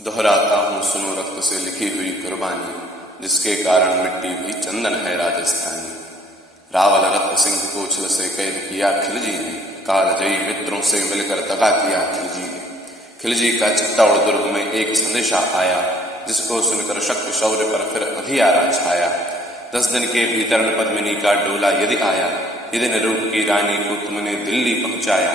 दोहराता हूँ सुनो रक्त से लिखी हुई कुर्बानी, जिसके कारण मिट्टी भी चंदन है राजस्थानी। रावल रत्न सिंह कोचल से कैद किया खिलजी ने, कालजयी मित्रों से मिलकर दगा किया खिलजी ने। खिलजी का चित्तौड़ दुर्ग में एक संदेशा आया, जिसको सुनकर शक्ति शौर्य पर फिर अंधियारा छाया। 10 दिन के भीतर पद्मिनी का डोला यदि आया, यदि रूप की रानी को तुमने दिल्ली पहुंचाया,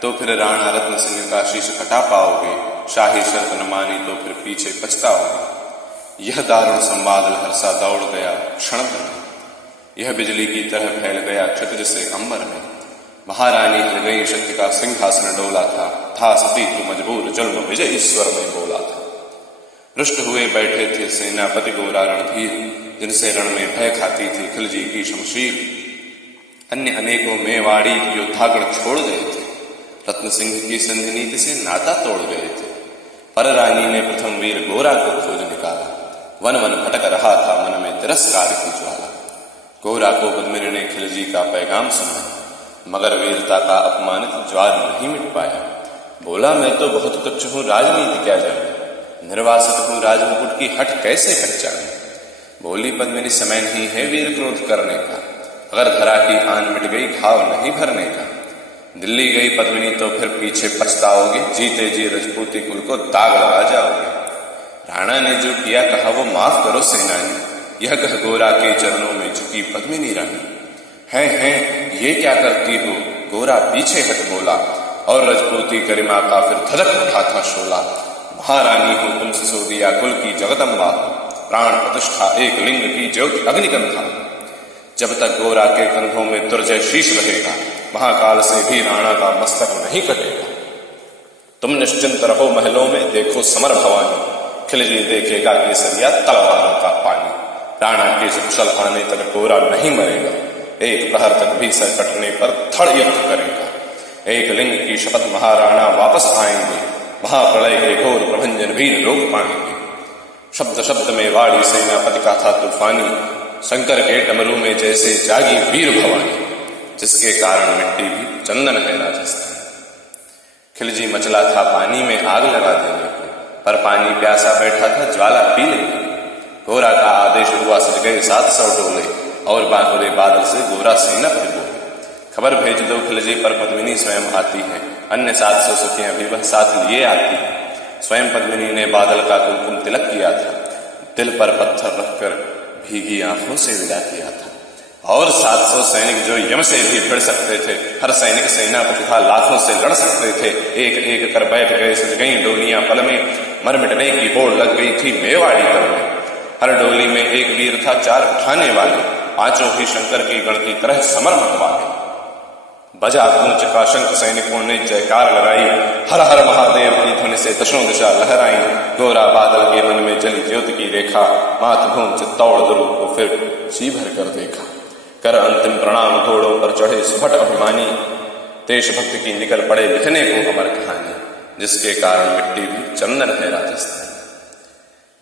तो फिर राणा रत्न सिंह का शीश कटा पाओगे। शाही शर्त न मानी तो फिर पीछे पछताओगे। यह दारुण संवाद लहरसा दौड़ गया क्षण भर में, यह बिजली की तरह फैल गया क्षितिज से अंबर में। महारानी हिल गई, शक्ति का सिंहासन डोला था सती तू मजबूर, जन्म विजय ईश्वर में बोला था। रुष्ट हुए बैठे थे सेनापति गोरा रणधीर, जिनसे रण में भय खाती थी खिलजी की शमशीर। अन्य अनेकों मेवाड़ी योद्धागण छोड़ गए थे, रत्न सिंह की संधि नीति से नाता तोड़ गए थे। पर रानी ने प्रथम वीर गोरा को खोज निकाला, वन वन भटक रहा था मन में तिरस्कार की ज्वाला। गोरा को पद्मिनी ने खिलजी का पैगाम सुनाया, मगर वीरता का अपमानित ज्वार नहीं मिट पाया। बोला मैं तो बहुत तुच्छ हूँ, राजनीति क्या जाने, निर्वासित हूँ राजमुकुट की हट कैसे पहचाने। बोली पद्मिनी समय नहीं है वीर क्रोध करने का, अगर धरा की आन मिट गई घाव नहीं भरने का। दिल्ली गई पद्मिनी तो फिर पीछे पछताओगे, जीते जी रजपूती कुल को दाग लगा जाओगे। राणा ने जो किया कहा वो माफ करो सेनानी, यह कह गोरा के चरणों में झुकी पद्मिनी रानी। हैं ये क्या करती हो, गोरा पीछे हट बोला, और रजपूती गरिमा का फिर धधक उठा था शोला। महारानी हो तुम सिसोदिया कुल की जगदम्बा, प्राण प्रतिष्ठा एक लिंग की ज्योति अग्निकंधा। जब तक गोरा के कंधों में दुर्जय शीश रहेगा, महाकाल से भी राणा का मस्तक नहीं कटेगा। तुम निश्चिंत रहो महलों में, देखो समर भवानी, खिलजी देखेगा केसरिया तलवारों का पानी। राणा के कुशल आने तक गोरा नहीं मरेगा, एक प्रहर तक भी सर कटने पर धड़ युद्ध करेगा। एक लिंग की शपथ महाराणा वापस आएंगे, महाप्रलय के घोर प्रभंजन भी रोक पाएंगे। शब्द शब्द में वाड़ी सेनापति का था तूफानी, शंकर के डमरू में जैसे जागी वीर भवानी, जिसके कारण मिट्टी भी चंदन है राजस्थान। खिलजी मचला था पानी में आग लगा देने को, पर पानी प्यासा बैठा था ज्वाला पी लेने। गोरा का आदेश हुआ, सज गए 700 डोले, और बाहुरे बादल से गोरा सेनापति बोले। खबर भेज दो खिलजी पर पद्मिनी स्वयं आती है, अन्य 700 सखियां भी वह साथ लिए आती है। स्वयं पद्मिनी ने बादल का कुमकुम तिलक किया था, दिल पर पत्थर रखकर भीगी आंखों से विदा किया था। और 700 सैनिक जो यम से भी भिड़ सकते थे, हर सैनिक सेनापति था, लाखों से लड़ सकते थे। एक एक कर बैठ गए, सज गई डोलियां पल में, मर मिटने की होड़ लग गई थी मेवाड़ी दल में। हर डोली में एक वीर था, 4 उठाने वाले, पांचों ही शंकर की गण की तरह समर्पण वाले। बजा पूंछ का शंख, सैनिकों ने जयकार लगाई, हर हर महादेव की ध्वनि से दशों दिशा लहराई। गोरा बादल के मन में जली ज्योति की रेखा, मातृभूमि चित्तौड़ दुर्ग को फिर जी भर कर देखा। कर अंतिम प्रणाम घोड़ों पर चढ़े सुभट अभिमानी, देशभक्ति की निकल पड़े लिखने को अमर कहानी, जिसके कारण मिट्टी भी चंदन है राजस्थान।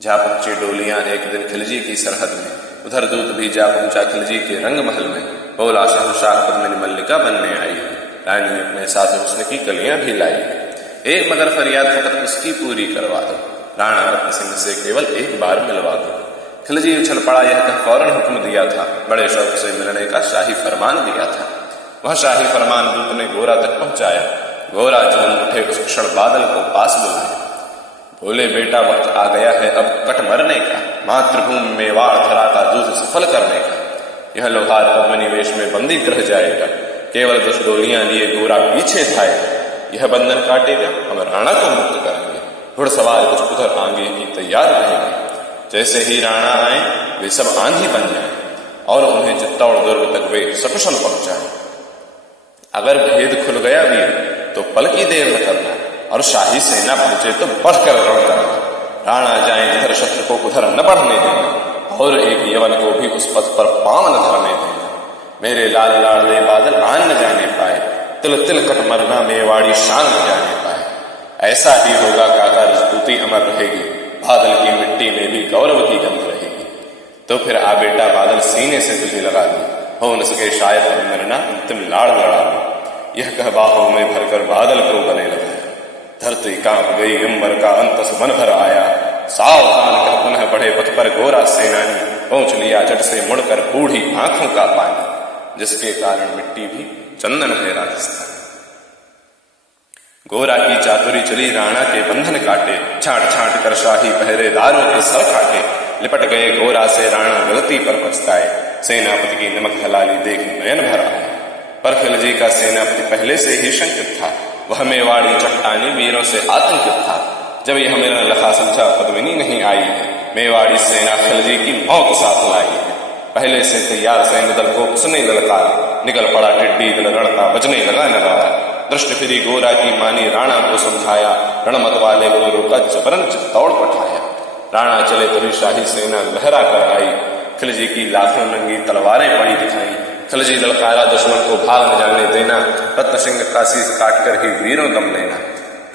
जा पहुंची डोलियां एक दिन खिलजी की सरहद में, उधर दूत भी जा पहुंचा खिलजी के रंग महल में। बोला शहंशाह पद्मिनी मल्लिका बनने आई है, रानी अपने साथ हुस्न की कलियां भी लाई है। एक मगर फरियाद फकत उसकी पूरी करवा दो, राणा रत्न सिंह से केवल एक बार मिलवा दो। खिलजी उछल पड़ा, यह कह फौरन हुक्म दिया था, बड़े शौक से मिलने का शाही फरमान दिया था। वह शाही फरमान दूत ने गोरा तक पहुंचाया। गोरा झूम उठे, उस क्षण बादल को पास बुलाया। बोले बेटा वक्त आ गया है अब कट मरने का, मातृभूमि में वाड़ धरा का दूध सफल करने का। यह लोहार पद्मिनी वेश में बंदी रह जाएगा, केवल 10 डोलियां लिए गोरा पीछे थाएगा। यह बंधन काटेगा, हम राणा को मुक्त करेंगे। घुड़सवार कुछ उधर आगे ही तैयार रहेंगे। जैसे ही राणा आए वे सब आंधी बन जाए, और उन्हें चित्तौड़ दुर्ग तक वे सकुशल पहुंचाए। अगर भेद खुल गया वीर तो पल की देर न करना, और शाही सेना पहुंचे तो बढ़कर रण करना। राणा जाए इधर शत्रु को उधर न बढ़ने देना, और एक यवन को भी उस पथ पर पांव न धरने देना। मेरे लाल लाडले बादल आन न जाने पाए, तिल तिल कट मरना मेवाड़ी शान न जाने पाए। ऐसा ही होगा काका, रजपूती अमर रहेगी, बादल की मिट्टी में भी गौरव की गंध रहेगी। तो फिर आ बेटा बादल, सीने से तुझे लगा दी, हो न सके शायद मरना अंतिम लाड़ लड़ा लो। यह कह बाहों में भरकर बादल को गले लगाया, धरती कांप गई, अंबर का अंतस मन भर आया। सावधान कर पुनः बढ़े पथ पर गोरा सेनानी, पहुंच लिया झट से मुड़कर बूढ़ी आंखों का पानी, जिसके कारण मिट्टी भी चंदन है राजस्थान। गोरा की चातुरी चली राणा के बंधन काटे, छांट छांट कर शाही पहरेदारों के सर काटे। लिपट गए गोरा से राणा गलती पर पछताए, सेनापति की नमक हलाली देख नयन भर आए। पर खिलजी का सेनापति पहले से ही शंकित था, वह मेवाड़ी चट्टानी वीरों से आतंकित था। जब यह मेरा लखा समझा पद्मिनी नहीं आई है, मेवाड़ी सेना खिलजी की मौत साथ लाई है। पहले से तैयार सैन्य दल को उसने ललकारा, निकल पड़ा टिड्डी दल रड़ता बजने लगा नगारा। दृष्टि फिरी गोरा की मानी राणा को समझाया, रणमत वाले गोरों का जबरन चित्तौड़ पठाया। राणा चले तभी शाही सेना लहरा कर आई, खिलजी की लाखों नंगी तलवारें पड़ी दिखाई। खिलजी ललकारा दुश्मन को भाग न जाने देना, रत्न सिंह का शीश काटकर ही वीरों दम लेना।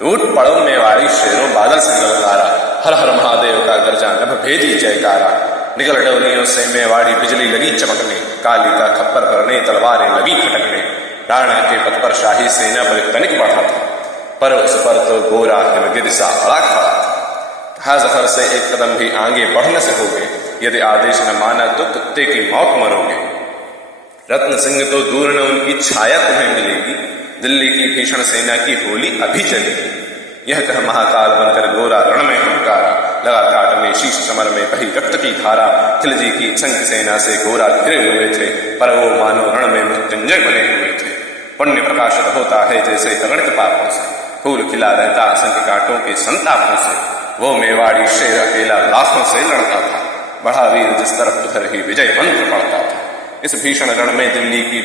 टूट पड़ो मेवाड़ी शेरों बादल से ललकारा, हर हर महादेव का गर्जा नभ भेदी जयकारा। निकल डोलियों से मेवाड़ी बिजली लगी चमकने, काली का खप्पर भरने तलवारें लगी खटकने। राणा के पथ पर शाही सेना पर तनिक बढ़ा था, पर उस पर तो गोरा हिमगिर सा अड़ा खड़ा था। कहा जफर से एक कदम भी आगे बढ़ न सकोगे, यदि आदेश न माना तो कुत्ते की मौत मरोगे। रत्न सिंह तो दूर न उनकी छाया तुम्हें मिलेगी, दिल्ली की भीषण सेना की होली अभी चलेगी। यह कह महाकाल बनकर गोरा रण में हुंकारा, लगा काटने शीश समर में बही रक्त की धारा। खिलजी की असंख्य सेना से गोरा घिरे हुए थे, पर वो मानो रण में मृत्युंजय बने हुए थे। पुण्य प्रकाशित होता है जैसे अगणित पापों से, फूल खिला रहता असंख्य कांटों के संतापों से। वो मेवाड़ी शेर अकेला लाखों से लड़ता था, बढ़ा वीर जिस तरफ उधर ही विजय मंत्र पड़ता था। इस भीषण रण में दिल्ली की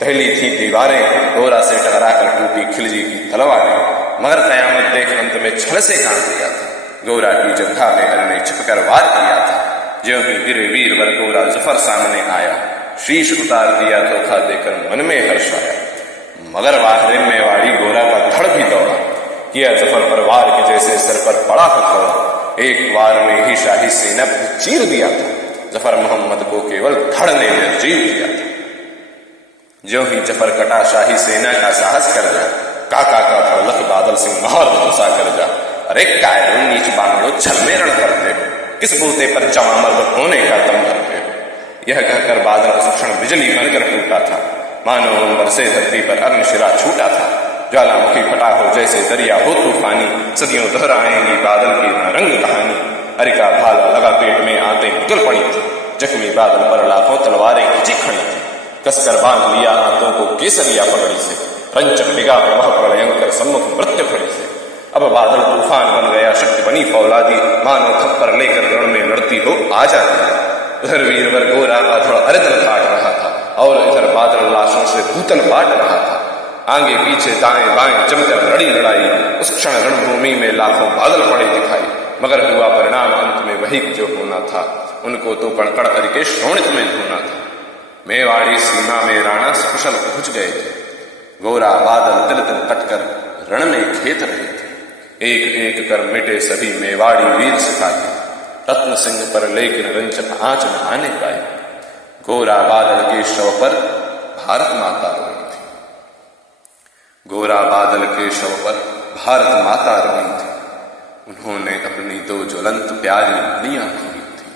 दहली थी दीवारें, गोरा से टकरा कर टूटी खिलजी की तलवारें। मगर कयामत देख अंत में छल से काम लिया था, गोरा की जगह में हर ने छिपकर वार किया था। ज्यों ही गिरे वीर वर गोरा जफर सामने आया, शीश उतार दिया धोखा देकर मन में हर्ष आया। मगर वाहरे मेवाड़ी गोरा का धड़ भी दौड़ा, किया जफर पर वार के जैसे सिर पर पड़ा हथौड़ा। एक वार में ही शाही सेना को चीर दिया था, जफर मोहम्मद को केवल धड़ ने निर्जीव किया था। ज्यों ही जफर कटा शाही सेना का साहस कर जा, काका का लख बादल सिंह मार गुस्सा कर जा। अरे कायरों नीच बांगड़ो छल में रण करते हो, किस बूते पर जमा मर्द होने का दम भरते हो। यह कहकर बादल उस क्षण बिजली बनकर टूटा था, मानो अंबर से धरती पर अग्निशिरा छूटा था। ज्वालामुखी फटा हो जैसे दरिया हो तूफानी, सदियों दोहराएंगी बादल की रंग कहानी। हरि का भाला लगा पेट में आते निकल पड़ी थी, जख्मी बादल पर लाखों तलवारें खिंची खड़ी थी। कसकर बांध लिया हाथों को केसरिया पगड़ी से, रंचक निगाह वह प्रलयंकर सम्मुख मृत्यु खड़ी से। अब बादल तूफान बन गया, शक्ति बनी फौलादी, मानो खप्पर लेकर रण में लड़ती हो आ जाती। उधर वीरवर गोरा अधड़ अरिदल काट रहा था, और इधर बादल लाशों से भूतल बांट रहा था। आगे पीछे दाएं बाएं जमकर लड़ी लड़ाई, उस क्षण रणभूमि में लाखों बादल पड़े दिखाई। मगर हुआ परिणाम अंत में वही जो होना था, उनको तो कणकण करके शोणित में धोना था। मेवाड़ी सीमा में राणा सकुशल पहुंच गए थे, गोरा बादल तिल तिल कटकर रण में खेत रहे थे। एक एक कर मिटे सभी मेवाड़ी वीर सिपाही, रत्न सिंह पर लेकिन रंचक आंच न आने पाए। गोरा बादल के शव पर भारत माता रोई थी, गोरा बादल के शव पर भारत माता रोई थी। उन्होंने अपनी दो ज्वलंत प्यारी मणियां खोई थी,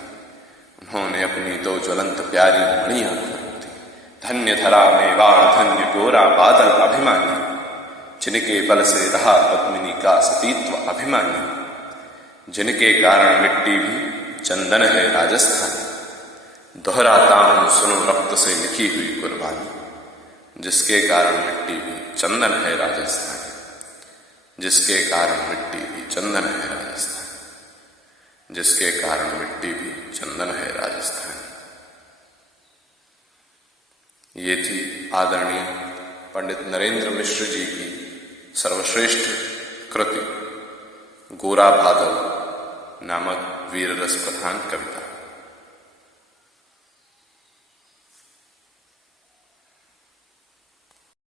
उन्होंने अपनी दो ज्वलंत प्यारी मणियां खोई थी। धन्य धरा मेवाड़ धन्य गोरा बादल अभिमानी, जिनके बल से रहा पद्मिनी का सतीत्व अभिमानी, जिनके कारण मिट्टी भी चंदन है राजस्थान। दोहराता हूं सुनो रक्त से लिखी हुई कुर्बानी, जिसके कारण मिट्टी भी चंदन है राजस्थान, जिसके कारण मिट्टी भी चंदन है राजस्थान, जिसके कारण मिट्टी भी चंदन है राजस्थान। ये थी आदरणीय पंडित नरेंद्र मिश्र जी की सर्वश्रेष्ठ कृति गोरा बादल नामक वीर रस प्रधान कविता।